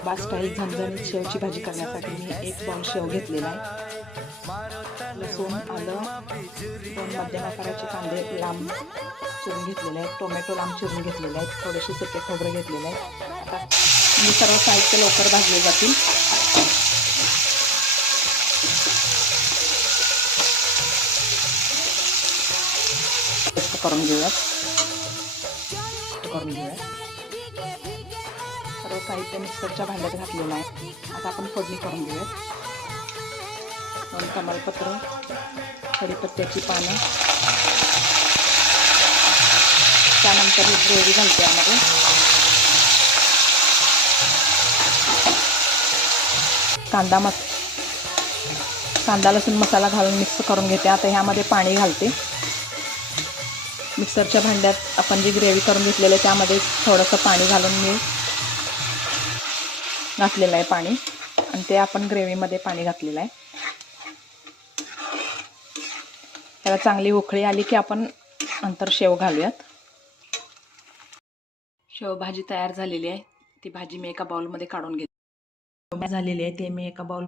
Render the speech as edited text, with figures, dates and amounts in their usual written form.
Dhaba style झणझणीत शेवची भाजी करण्यासाठी मी 1 पाऊण शेव घेतलेला आहे. लसूण, आलं, 2 मध्यम आकाराचे कांदे लांब चिरून घेतलेले आहेत. टोमॅटो लांब चिरून घेतलेले आहेत. थोडेसे सुके खोबरे घेतलेले आहे. आता मी सर्व साहित्य लवकर भाजले जातील. करून घेऊयात. सर्व साहित्य मिक्सरच्या भांड्यात घातलेलं आहे. आता आपण फोडणी करून घेऊयात. 2 तमालपत्र, कढीपत्त्याची पानं, त्यानंतर ही ग्रेव्ही घालते यामध्ये. कांदा लसूण मसाला घालून मिक्स करून घेते. आता ह्यामध्ये पाणी घालते. मिक्सरच्या भांड्यात आपण जी ग्रेव्ही करून घेतलेली आहे त्यामध्ये थोडंसं पाणी घालून मी घातलेलं आहे पाणी, आणि ते आपण ग्रेव्हीमध्ये पाणी घातलेलं आहे. त्याला चांगली उकळी आली की आपण नंतर शेव घालूयात. शेव भाजी तयार झालेली आहे. ती भाजी मी एका बाउलमध्ये काढून घेते. झालेली आहे ते मी एका